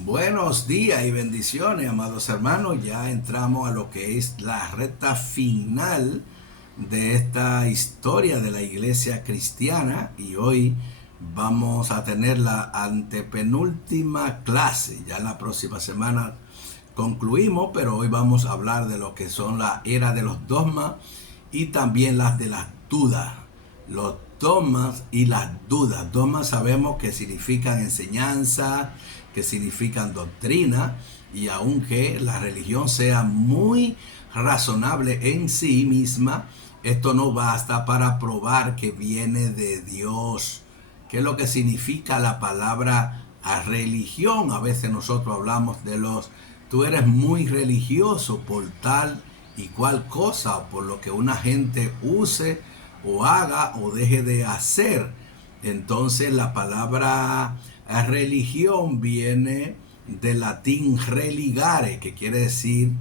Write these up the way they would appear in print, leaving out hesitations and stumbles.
Buenos días y bendiciones, amados hermanos. Ya entramos a lo que es la recta final de esta historia de la iglesia cristiana y hoy vamos a tener la antepenúltima clase. Ya la próxima semana concluimos, pero hoy vamos a hablar de lo que son la era de los dogmas y también las de las dudas. Los dogmas y las dudas. Dogmas sabemos que significan enseñanza, que significan doctrina, y aunque la religión sea muy razonable en sí misma, esto no basta para probar que viene de Dios. ¿Qué es lo que significa la palabra religión? A veces nosotros hablamos de tú eres muy religioso por tal y cual cosa, por lo que una gente use o haga o deje de hacer. Entonces la palabra religión viene del latín religare, que quiere decir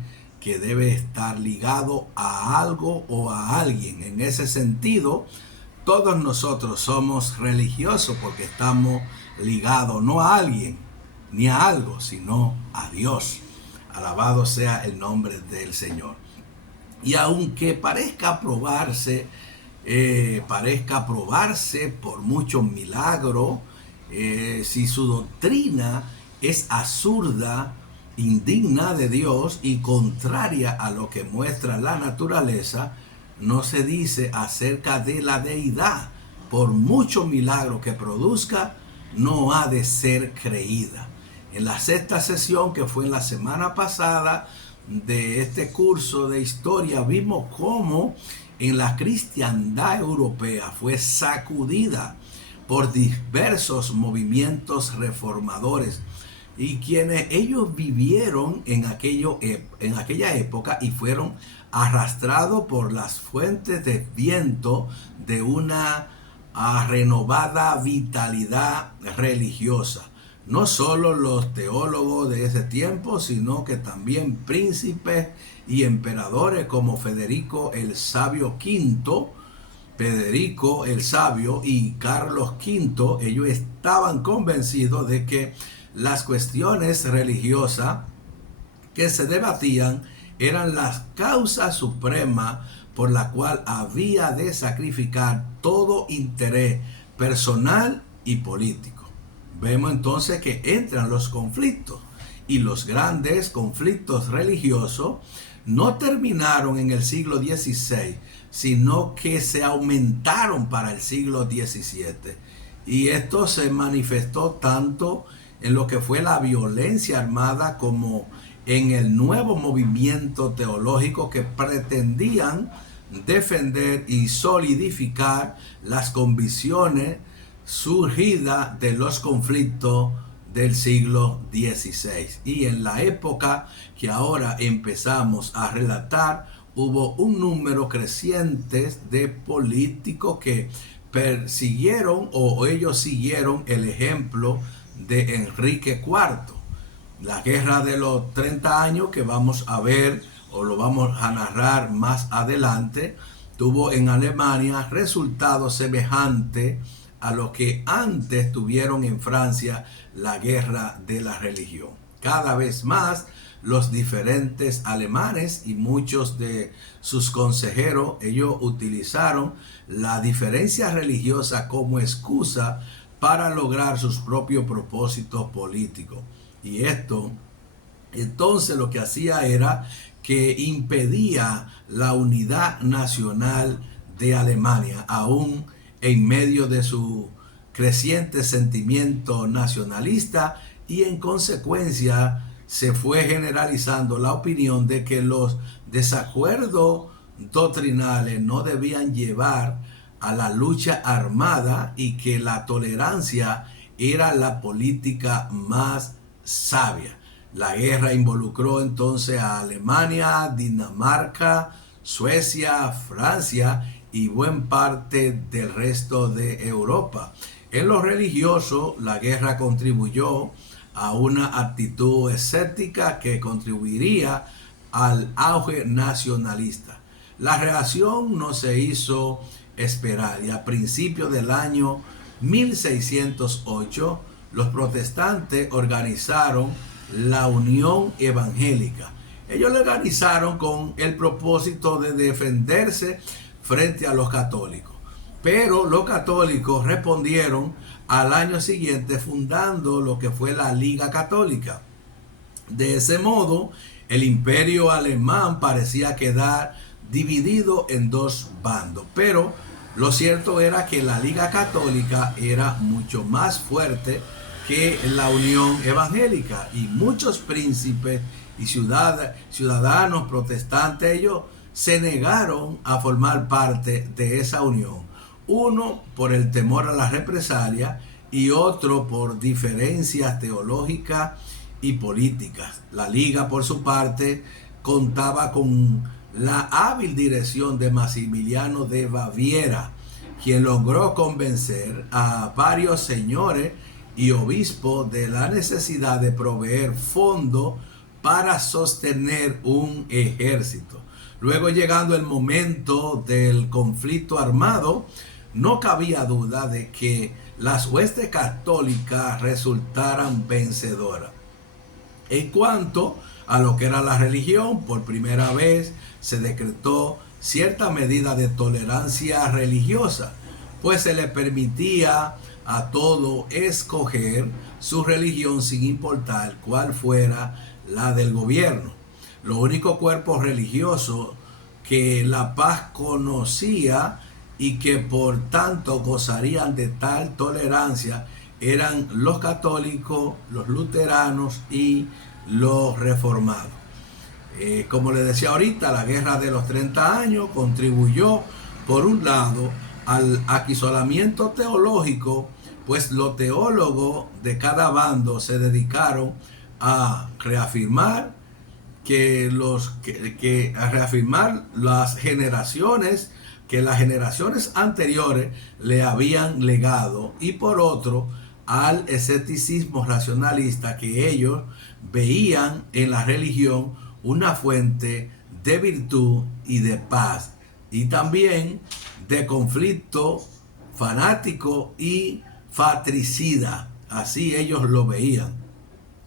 que debe estar ligado a algo o a alguien. En ese sentido, todos nosotros somos religiosos porque estamos ligados no a alguien ni a algo, sino a Dios. Alabado sea el nombre del Señor. Y aunque parezca probarse por muchos milagros, si su doctrina es absurda, indigna de Dios y contraria a lo que muestra la naturaleza, no se dice acerca de la deidad. Por mucho milagro que produzca, no ha de ser creída. En la sexta sesión, que fue en la semana pasada de este curso de historia, vimos cómo en la cristiandad europea fue sacudida por diversos movimientos reformadores y quienes ellos vivieron en aquella época y fueron arrastrados por las fuentes de viento de una renovada vitalidad religiosa. No solo los teólogos de ese tiempo, sino que también príncipes y emperadores como Federico el Sabio V, Federico el Sabio y Carlos V, ellos estaban convencidos de que las cuestiones religiosas que se debatían eran las causas supremas por la cual había de sacrificar todo interés personal y político. Vemos entonces que entran los conflictos, y los grandes conflictos religiosos no terminaron en el siglo XVI, sino que se aumentaron para el siglo XVII. Y esto se manifestó tanto en lo que fue la violencia armada como en el nuevo movimiento teológico que pretendían defender y solidificar las convicciones surgidas de los conflictos del siglo XVI. Y en la época que ahora empezamos a relatar, hubo un número creciente de políticos que persiguieron o ellos siguieron el ejemplo de Enrique IV. La guerra de los 30 años que vamos a ver o lo vamos a narrar más adelante, tuvo en Alemania resultados semejantes a lo que antes tuvieron en Francia la guerra de la religión. Cada vez más los diferentes alemanes y muchos de sus consejeros, ellos utilizaron la diferencia religiosa como excusa para lograr sus propios propósitos políticos. Y esto, entonces, lo que hacía era que impedía la unidad nacional de Alemania, aún en medio de su creciente sentimiento nacionalista, y en consecuencia se fue generalizando la opinión de que los desacuerdos doctrinales no debían llevar a la lucha armada y que la tolerancia era la política más sabia. La guerra involucró entonces a Alemania, Dinamarca, Suecia, Francia y buena parte del resto de Europa. En lo religioso, la guerra contribuyó a una actitud escéptica que contribuiría al auge nacionalista. La reacción no se hizo esperar y a principios del año 1608 los protestantes organizaron la Unión Evangélica. Ellos lo organizaron con el propósito de defenderse frente a los católicos. Pero los católicos respondieron al año siguiente fundando lo que fue la Liga Católica. De ese modo, el imperio alemán parecía quedar dividido en dos bandos. Pero lo cierto era que la Liga Católica era mucho más fuerte que la Unión Evangélica, y muchos príncipes y ciudadanos protestantes, ellos se negaron a formar parte de esa unión. Uno por el temor a la represalia y otro por diferencias teológicas y políticas. La Liga, por su parte, contaba con la hábil dirección de Maximiliano de Baviera, quien logró convencer a varios señores y obispos de la necesidad de proveer fondos para sostener un ejército. Luego, llegando el momento del conflicto armado, no cabía duda de que las huestes católicas resultaran vencedoras. En cuanto a lo que era la religión, por primera vez se decretó cierta medida de tolerancia religiosa, pues se le permitía a todo escoger su religión sin importar cuál fuera la del gobierno. Los únicos cuerpos religiosos que la paz conocía y que por tanto gozarían de tal tolerancia eran los católicos, los luteranos y los reformados. Como les decía ahorita, la guerra de los 30 años contribuyó, por un lado, al aquisolamiento teológico, pues los teólogos de cada bando se dedicaron a reafirmar las generaciones que las generaciones anteriores le habían legado, y por otro al escepticismo racionalista que ellos veían en la religión una fuente de virtud y de paz, y también de conflicto fanático y fratricida. Así ellos lo veían.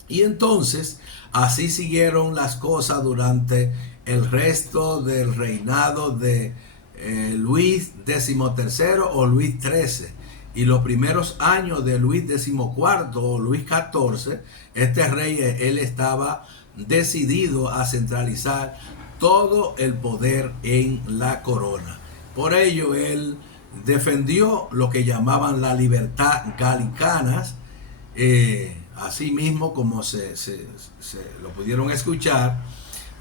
Y entonces así siguieron las cosas durante el resto del reinado de Luis XIII o Luis XIII, y los primeros años de Luis XIV o Luis XIV. Este rey, él estaba decidido a centralizar todo el poder en la corona. Por ello él defendió lo que llamaban la libertad gallicanas, así mismo como se lo pudieron escuchar,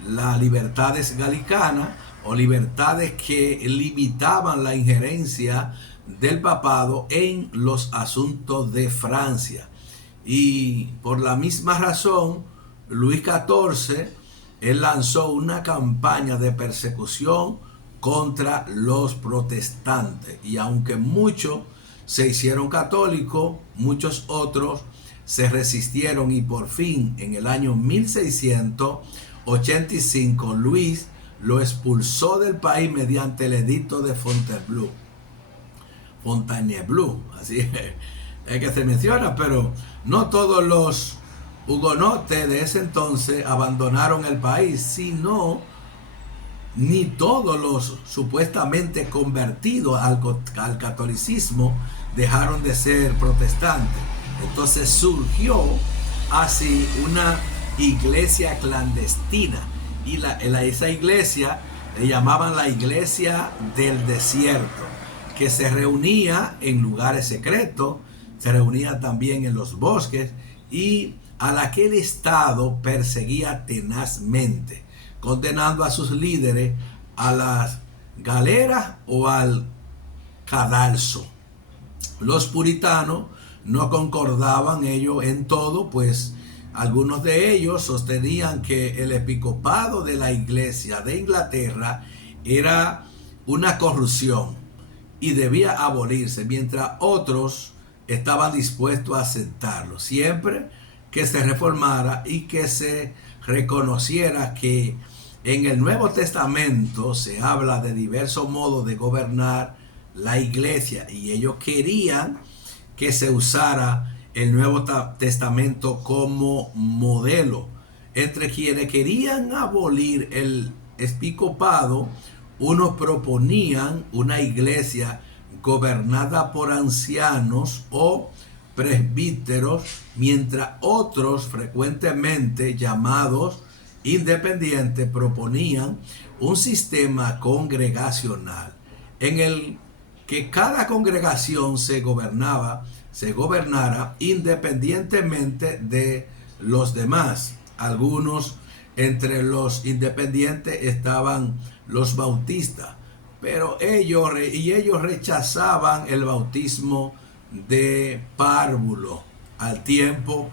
las libertades gallicanas, o libertades que limitaban la injerencia del papado en los asuntos de Francia. Y por la misma razón, Luis XIV, él lanzó una campaña de persecución contra los protestantes, y aunque muchos se hicieron católicos, muchos otros se resistieron, y por fin en el año 1685 Luis lo expulsó del país mediante el edicto de Fontainebleau, así es que se menciona. Pero no todos los hugonotes de ese entonces abandonaron el país, sino ni todos los supuestamente convertidos al catolicismo dejaron de ser protestantes. Entonces surgió así una iglesia clandestina, y esa iglesia le llamaban la iglesia del desierto, que se reunía en lugares secretos, se reunía también en los bosques, y a la que el Estado perseguía tenazmente, condenando a sus líderes a las galeras o al cadalso. Los puritanos no concordaban ellos en todo, pues algunos de ellos sostenían que el episcopado de la Iglesia de Inglaterra era una corrupción y debía abolirse, mientras otros estaban dispuestos a aceptarlo, siempre que se reformara y que se reconociera que en el Nuevo Testamento se habla de diversos modos de gobernar la iglesia, y ellos querían que se usara el Nuevo Testamento como modelo. Entre quienes querían abolir el episcopado, unos proponían una iglesia gobernada por ancianos o presbíteros, mientras otros, frecuentemente llamados independientes, proponían un sistema congregacional en el que cada congregación se gobernara independientemente de los demás. Algunos entre los independientes estaban los bautistas, pero ellos rechazaban el bautismo de párvulo, al tiempo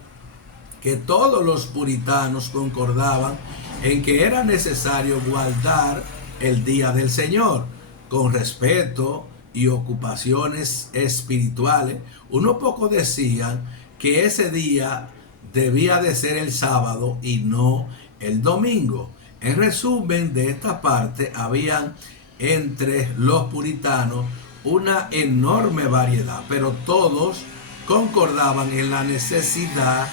que todos los puritanos concordaban en que era necesario guardar el día del Señor con respeto y ocupaciones espirituales. Unos pocos decían que ese día debía de ser el sábado y no el domingo. En resumen de esta parte, habían entre los puritanos una enorme variedad, pero todos concordaban en la necesidad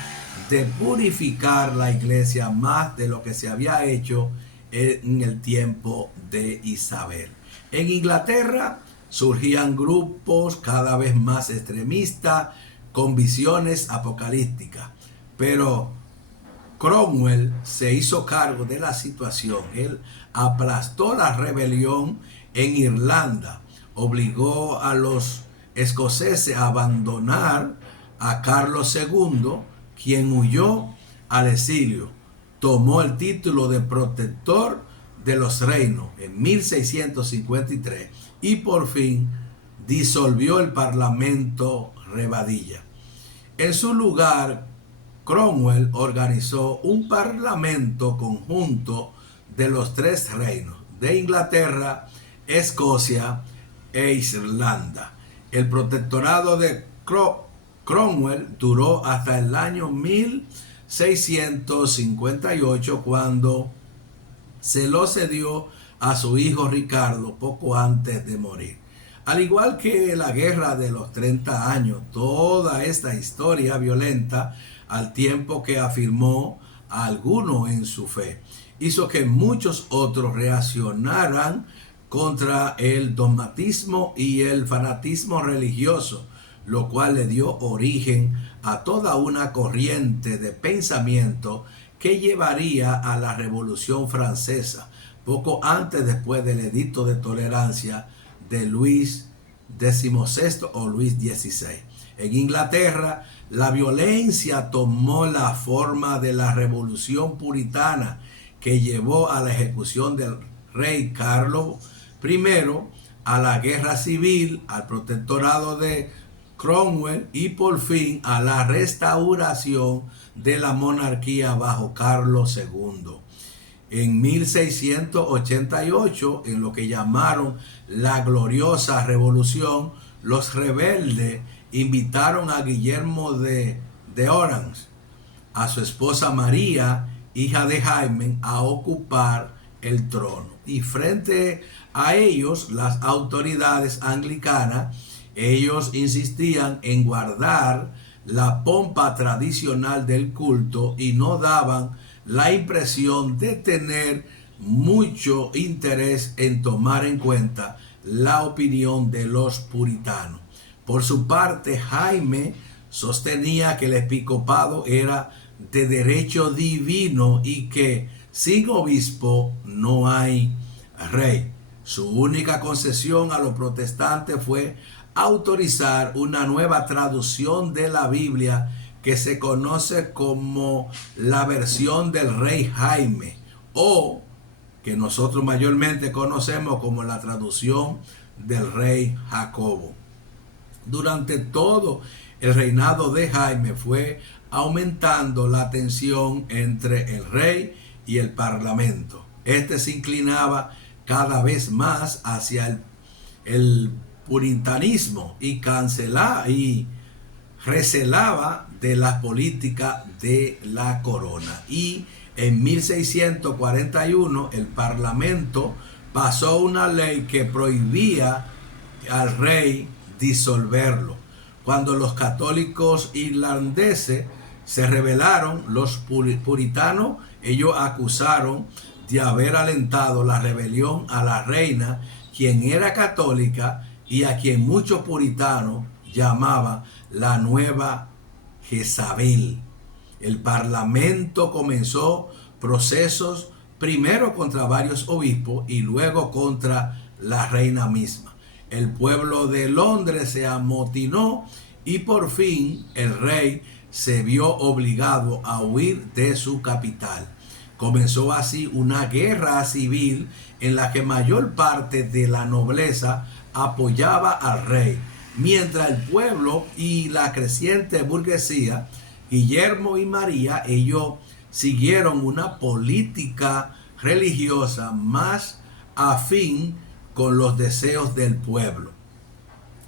de purificar la iglesia más de lo que se había hecho en el tiempo de Isabel. En Inglaterra surgían grupos cada vez más extremistas con visiones apocalípticas, pero Cromwell se hizo cargo de la situación. Él aplastó la rebelión en Irlanda, obligó a los escoceses a abandonar a Carlos II, quien huyó al exilio. Tomó el título de protector de los reinos en 1653 y por fin disolvió el Parlamento Rebadilla. En su lugar, Cromwell organizó un parlamento conjunto de los tres reinos, de Inglaterra, Escocia e Irlanda. El protectorado de Cromwell duró hasta el año 1658, cuando se lo cedió a su hijo Ricardo poco antes de morir. Al igual que la guerra de los 30 años, toda esta historia violenta, al tiempo que afirmó a algunos en su fe, hizo que muchos otros reaccionaran contra el dogmatismo y el fanatismo religioso, lo cual le dio origen a toda una corriente de pensamiento que llevaría a la Revolución Francesa, poco antes después del Edicto de Tolerancia de Luis XVI o Luis XVI. En Inglaterra, la violencia tomó la forma de la Revolución Puritana, que llevó a la ejecución del rey Carlos I, a la guerra civil, al protectorado de Cromwell y por fin a la restauración de la monarquía bajo Carlos II. En 1688, en lo que llamaron la Gloriosa Revolución, los rebeldes invitaron a Guillermo de Orange, a su esposa María, hija de Jaime, a ocupar el trono. Y frente a ellos, las autoridades anglicanas, ellos insistían en guardar la pompa tradicional del culto y no daban la impresión de tener mucho interés en tomar en cuenta la opinión de los puritanos. Por su parte, Jaime sostenía que el episcopado era de derecho divino y que sin obispo no hay rey. Su única concesión a los protestantes fue autorizar una nueva traducción de la Biblia que se conoce como la versión del rey Jaime, o que nosotros mayormente conocemos como la traducción del rey Jacobo. Durante todo el reinado de Jaime fue aumentando la tensión entre el rey y el parlamento. Este se inclinaba cada vez más hacia el puritanismo y recelaba de la política de la corona. Y en 1641 el parlamento pasó una ley que prohibía al rey disolverlo. cuando los católicos irlandeses se rebelaron, los puritanos, ellos acusaron de haber alentado la rebelión a la reina, quien era católica y a quien muchos puritanos llamaban la nueva Jezabel. El parlamento comenzó procesos primero contra varios obispos y luego contra la reina misma. El pueblo de Londres se amotinó y por fin el rey se vio obligado a huir de su capital. Comenzó así una guerra civil en la que mayor parte de la nobleza apoyaba al rey, mientras el pueblo y la creciente burguesía, Guillermo y María, ellos siguieron una política religiosa más afín con los deseos del pueblo.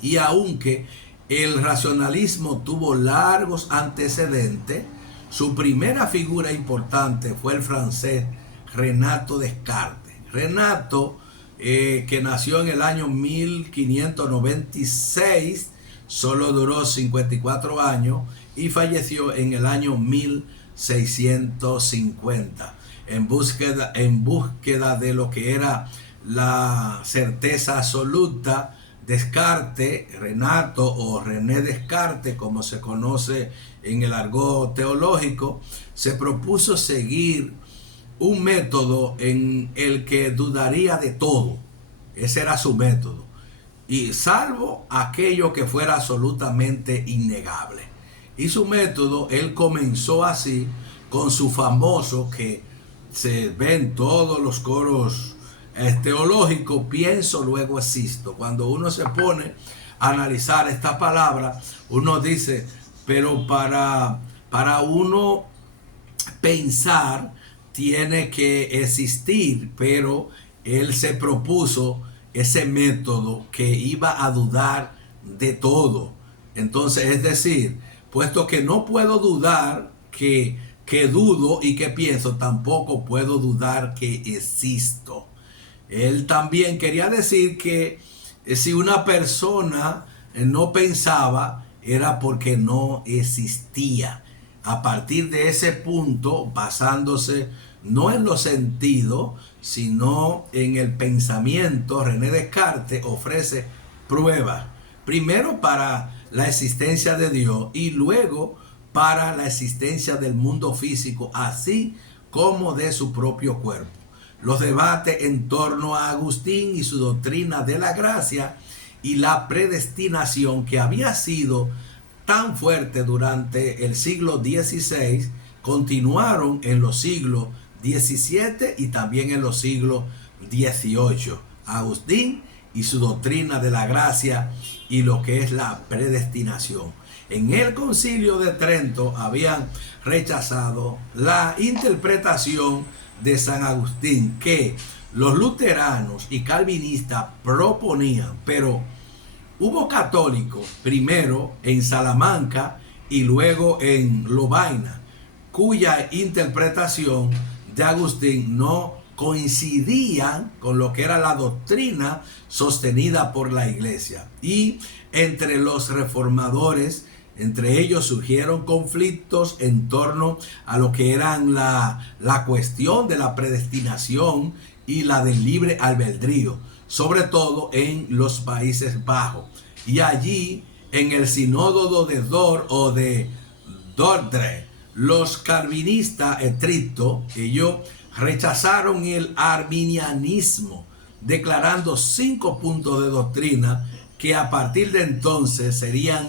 Y aunque el racionalismo tuvo largos antecedentes, su primera figura importante fue el francés Renato Descartes. Renato, que nació en el año 1596, solo duró 54 años y falleció en el año 1650. En búsqueda de lo que era la certeza absoluta, Descartes, Renato o René Descartes, como se conoce en el argot teológico, se propuso seguir un método en el que dudaría de todo. Ese era su método, y salvo aquello que fuera absolutamente innegable. Y su método, él comenzó así con su famoso, que se ve en todos los coros teológicos, pienso luego existo. Cuando uno se pone a analizar esta palabra, uno dice, pero para uno pensar tiene que existir, pero él se propuso ese método que iba a dudar de todo. Entonces, es decir, puesto que no puedo dudar que dudo y que pienso, tampoco puedo dudar que existo. Él también quería decir que si una persona no pensaba, era porque no existía. A partir de ese punto, basándose no en los sentidos, sino en el pensamiento, René Descartes ofrece pruebas, primero para la existencia de Dios y luego para la existencia del mundo físico, así como de su propio cuerpo. Los debates en torno a Agustín y su doctrina de la gracia y la predestinación, que había sido tan fuerte durante el siglo XVI, continuaron en los siglos XVII y también en los siglos XVIII. Agustín y su doctrina de la gracia y lo que es la predestinación. En el Concilio de Trento habían rechazado la interpretación de San Agustín que los luteranos y calvinistas proponían, pero hubo católicos primero en Salamanca y luego en Lovaina, cuya interpretación de Agustín no coincidían con lo que era la doctrina sostenida por la iglesia. Y entre los reformadores, entre ellos surgieron conflictos en torno a lo que eran la cuestión de la predestinación y la del libre albedrío, sobre todo en los Países Bajos. Y allí, en el sínodo de Dordrecht, los calvinistas estrictos, ellos rechazaron el arminianismo, declarando 5 puntos de doctrina que a partir de entonces serían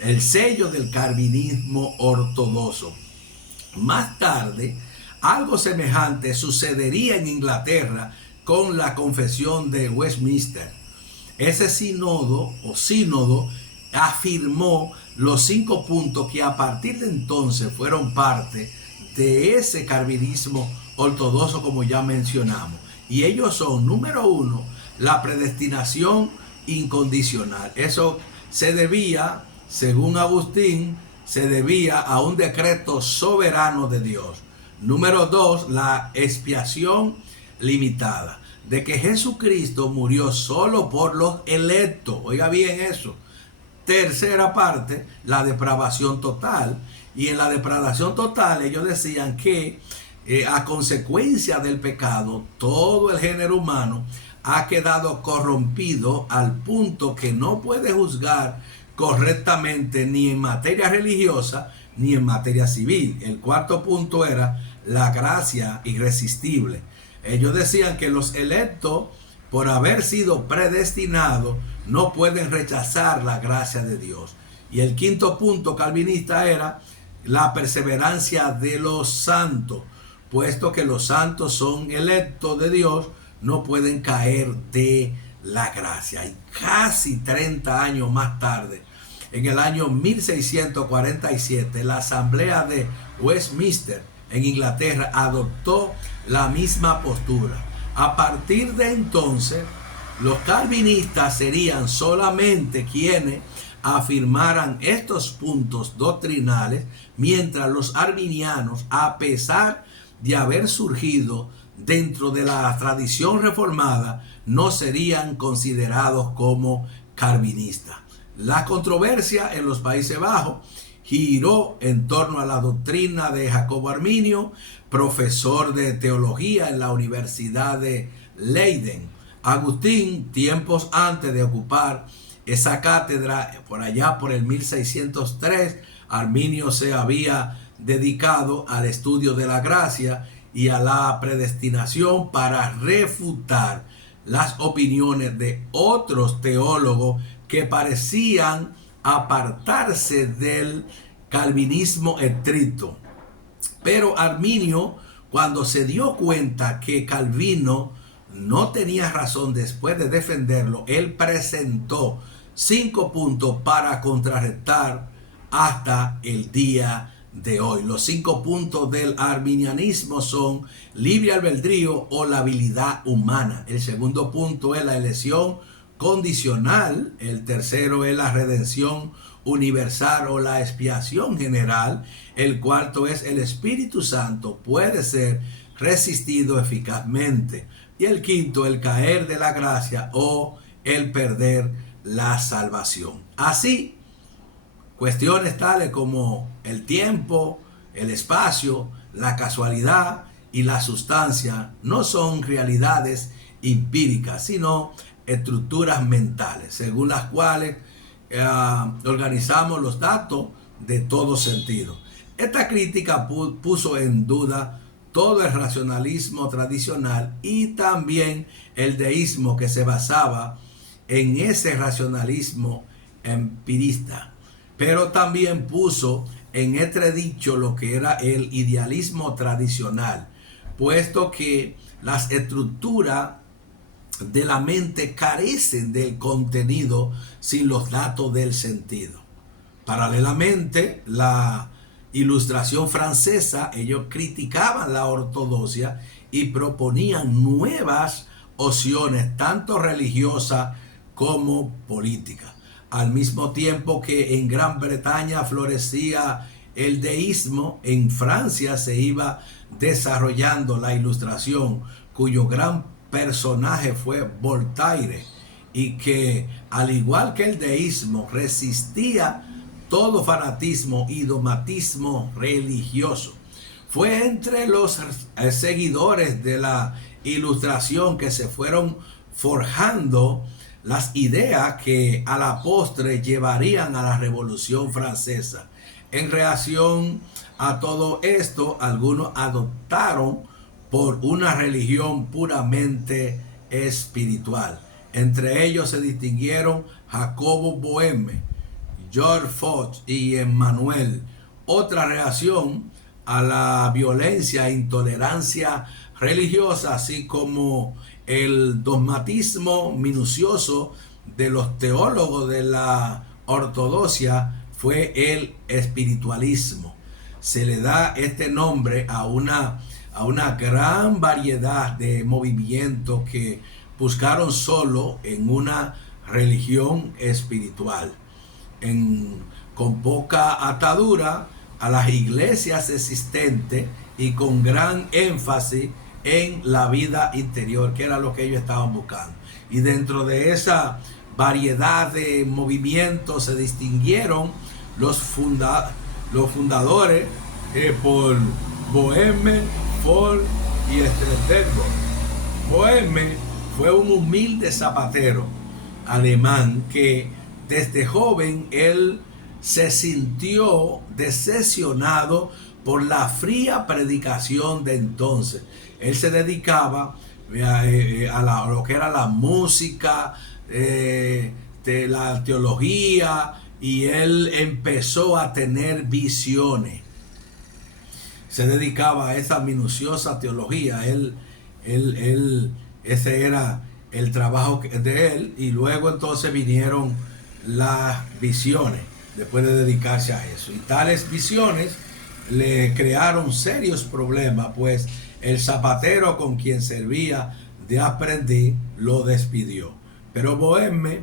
el sello del calvinismo ortodoxo. Más tarde, algo semejante sucedería en Inglaterra con la Confesión de Westminster. Ese sínodo afirmó los 5 puntos que a partir de entonces fueron parte de ese calvinismo ortodoxo, como ya mencionamos. Y ellos son, número 1, la predestinación incondicional. Eso se debía, según Agustín, se debía a un decreto soberano de Dios. Número 2, la expiación limitada, de que Jesucristo murió solo por los electos. Oiga bien eso. Tercera parte, la depravación total. Y en la depravación total ellos decían que a consecuencia del pecado, todo el género humano ha quedado corrompido al punto que no puede juzgar correctamente ni en materia religiosa ni en materia civil. El cuarto punto era la gracia irresistible. Ellos decían que los electos, por haber sido predestinados, no pueden rechazar la gracia de Dios. Y el quinto punto calvinista era la perseverancia de los santos, puesto que los santos son electos de Dios, no pueden caer de la gracia. Y casi 30 años más tarde, en el año 1647, la Asamblea de Westminster en Inglaterra adoptó la misma postura. A partir de entonces, los calvinistas serían solamente quienes afirmaran estos puntos doctrinales, mientras los arminianos, a pesar de haber surgido dentro de la tradición reformada, no serían considerados como calvinistas. La controversia en los Países Bajos giró en torno a la doctrina de Jacobo Arminio, profesor de teología en la Universidad de Leiden. Agustín, tiempos antes de ocupar esa cátedra, por allá por el 1603, Arminio se había dedicado al estudio de la gracia y a la predestinación para refutar las opiniones de otros teólogos que parecían apartarse del calvinismo estricto. Pero Arminio, cuando se dio cuenta que Calvino no tenía razón después de defenderlo, él presentó 5 puntos para contrarrestar hasta el día de hoy. Los 5 puntos del arminianismo son libre albedrío o la habilidad humana. El segundo punto es la elección condicional. El tercero es la redención universal o la expiación general. El cuarto es el Espíritu Santo puede ser resistido eficazmente. Y el quinto, el caer de la gracia o el perder la salvación. Así, cuestiones tales como el tiempo, el espacio, la casualidad y la sustancia no son realidades empíricas, sino estructuras mentales, según las cuales organizamos los datos de todo sentido. Esta crítica puso en duda todo el racionalismo tradicional y también el deísmo que se basaba en ese racionalismo empirista. Pero también puso en entredicho lo que era el idealismo tradicional, puesto que las estructuras de la mente carecen del contenido sin los datos del sentido. Paralelamente, la Ilustración francesa, ellos criticaban la ortodoxia y proponían nuevas opciones, tanto religiosas como políticas. Al mismo tiempo que en Gran Bretaña florecía el deísmo, en Francia se iba desarrollando la Ilustración, cuyo gran personaje fue Voltaire, y que al igual que el deísmo resistía todo fanatismo y dogmatismo religioso. Fue entre los seguidores de la Ilustración que se fueron forjando las ideas que a la postre llevarían a la Revolución Francesa. En reacción a todo esto, algunos adoptaron por una religión puramente espiritual. Entre ellos se distinguieron Jacobo Boehme, George Fox y Emmanuel. Otra reacción a la violencia e intolerancia religiosa, así como el dogmatismo minucioso de los teólogos de la ortodoxia, fue el espiritualismo. Se le da este nombre a una gran variedad de movimientos que buscaron solo en una religión espiritual, con poca atadura a las iglesias existentes y con gran énfasis en la vida interior, que era lo que ellos estaban buscando. Y dentro de esa variedad de movimientos se distinguieron los fundadores por Bohème, Ford y Sternberg. Bohème fue un humilde zapatero alemán que desde joven él se sintió decepcionado por la fría predicación de entonces. Él se dedicaba a lo que era la música, de la teología, y él empezó a tener visiones. Se dedicaba a esa minuciosa teología. Ese era el trabajo de él, y luego entonces vinieron las visiones después de dedicarse a eso. Y tales visiones le crearon serios problemas, pues el zapatero con quien servía de aprendiz lo despidió. Pero Bohème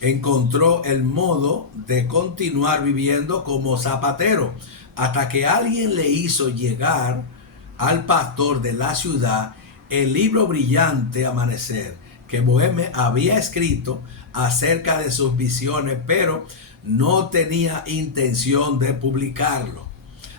encontró el modo de continuar viviendo como zapatero, hasta que alguien le hizo llegar al pastor de la ciudad el libro brillante Amanecer, que Bohème había escrito acerca de sus visiones, pero no tenía intención de publicarlo.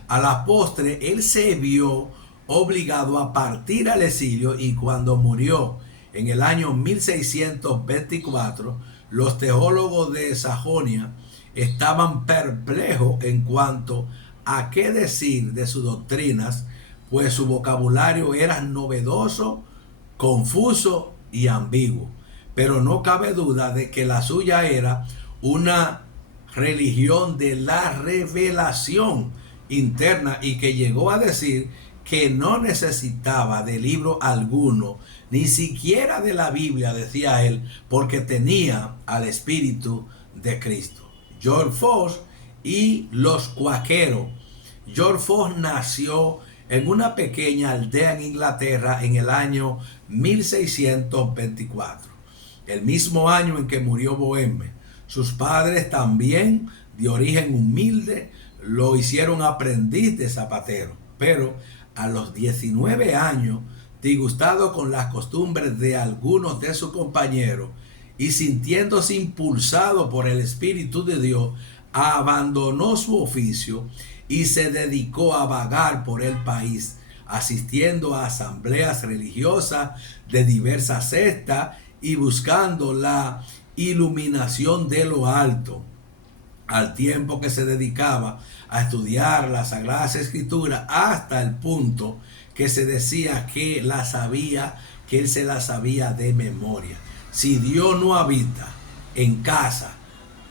A la postre, él se vio obligado a partir al exilio, y cuando murió en el año 1624, los teólogos de Sajonia estaban perplejos en cuanto a qué decir de sus doctrinas, pues su vocabulario era novedoso, confuso y ambiguo. Pero no cabe duda de que la suya era una religión de la revelación interna, y que llegó a decir que no necesitaba de libro alguno, ni siquiera de la Biblia, decía él, porque tenía al Espíritu de Cristo. George Fox y los cuáqueros. George Fox nació en una pequeña aldea en Inglaterra en el año 1624, el mismo año en que murió Bohème. Sus padres, también de origen humilde, lo hicieron aprendiz de zapatero, pero a los 19 años, disgustado con las costumbres de algunos de sus compañeros y sintiéndose impulsado por el Espíritu de Dios, abandonó su oficio y se dedicó a vagar por el país, asistiendo a asambleas religiosas de diversas sectas y buscando la iluminación de lo alto, al tiempo que se dedicaba a estudiar las Sagradas Escrituras, hasta el punto que se decía que él se la sabía de memoria. Si Dios no habita en casa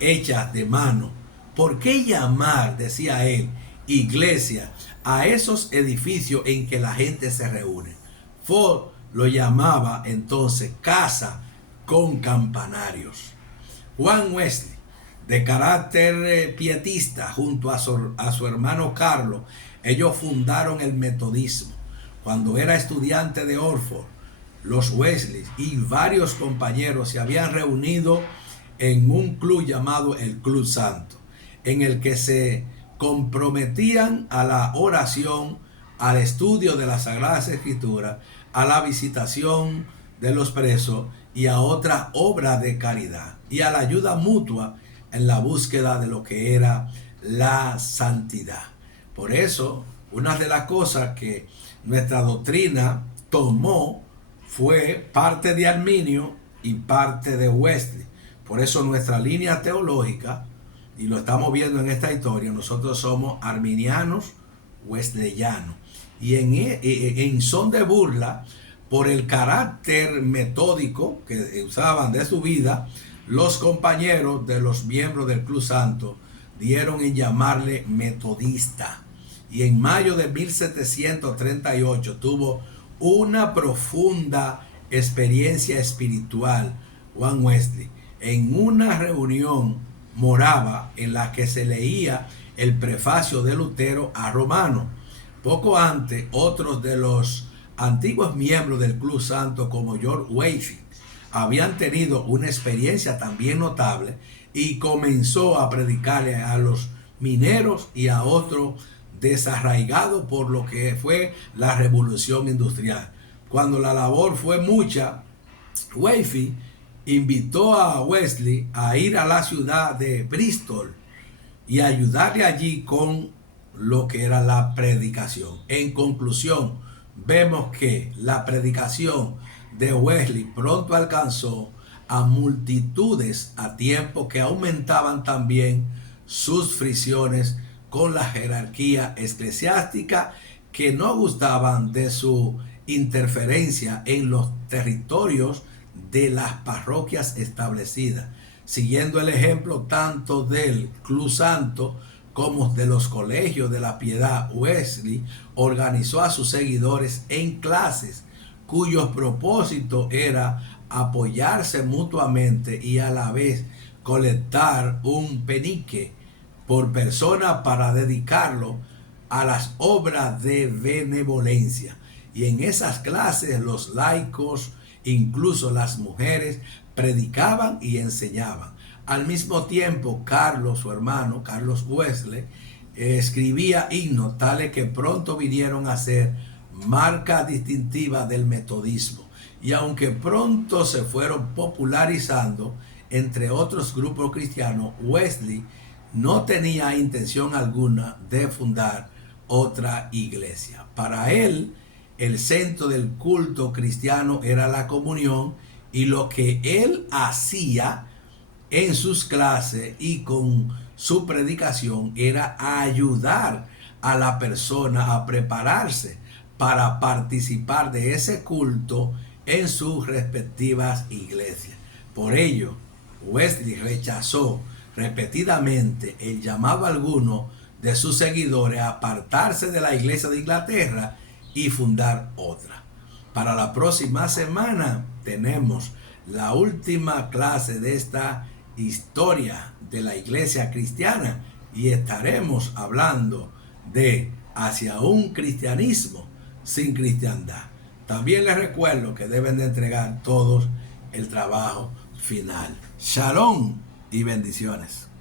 hechas de mano, ¿por qué llamar, decía él, iglesia a esos edificios en que la gente se reúne? Ford lo llamaba entonces casa con campanarios. Juan Wesley, de carácter pietista, junto a su hermano Carlos, ellos fundaron el metodismo. Cuando era estudiante de Oxford, los Wesley y varios compañeros se habían reunido en un club llamado el Club Santo, en el que se comprometían a la oración, al estudio de las Sagradas Escrituras, a la visitación de los presos y a otras obras de caridad, y a la ayuda mutua en la búsqueda de lo que era la santidad. Por eso, una de las cosas que nuestra doctrina tomó fue parte de Arminio y parte de Wesley. Por eso nuestra línea teológica, y lo estamos viendo en esta historia, nosotros somos arminianos wesleyanos. Y en son de burla por el carácter metódico que usaban de su vida, los compañeros de los miembros del Club Santo dieron en llamarle metodista. Y en mayo de 1738 tuvo una profunda experiencia espiritual Juan Wesley. En una reunión moraba en la que se leía el prefacio de Lutero a Romano. Poco antes, otros de los antiguos miembros del Club Santo, como George Wesley, habían tenido una experiencia también notable, y comenzó a predicarle a los mineros y a otros desarraigados por lo que fue la revolución industrial. Cuando la labor fue mucha, Wesley invitó a Wesley a ir a la ciudad de Bristol y ayudarle allí con lo que era la predicación. En conclusión, vemos que la predicación de Wesley pronto alcanzó a multitudes a tiempo que aumentaban también sus fricciones con la jerarquía eclesiástica, que no gustaban de su interferencia en los territorios de las parroquias establecidas, siguiendo el ejemplo tanto del Club Santo como de los colegios de la Piedad. Wesley organizó a sus seguidores en clases cuyos propósitos era apoyarse mutuamente y a la vez colectar un penique por persona para dedicarlo a las obras de benevolencia. Y en esas clases los laicos, incluso las mujeres, predicaban y enseñaban. Al mismo tiempo, Carlos, su hermano, Carlos Wesley, escribía himnos tales que pronto vinieron a ser marca distintiva del metodismo. Y aunque pronto se fueron popularizando entre otros grupos cristianos, Wesley no tenía intención alguna de fundar otra iglesia. Para él, el centro del culto cristiano era la comunión, y lo que él hacía en sus clases y con su predicación era ayudar a la persona a prepararse para participar de ese culto en sus respectivas iglesias. Por ello, Wesley rechazó repetidamente el llamado a algunos de sus seguidores a apartarse de la iglesia de Inglaterra y fundar otra. Para la próxima semana tenemos la última clase de esta historia de la iglesia cristiana y estaremos hablando de hacia un cristianismo sin cristiandad. También les recuerdo que deben de entregar todos el trabajo final. Shalom y bendiciones.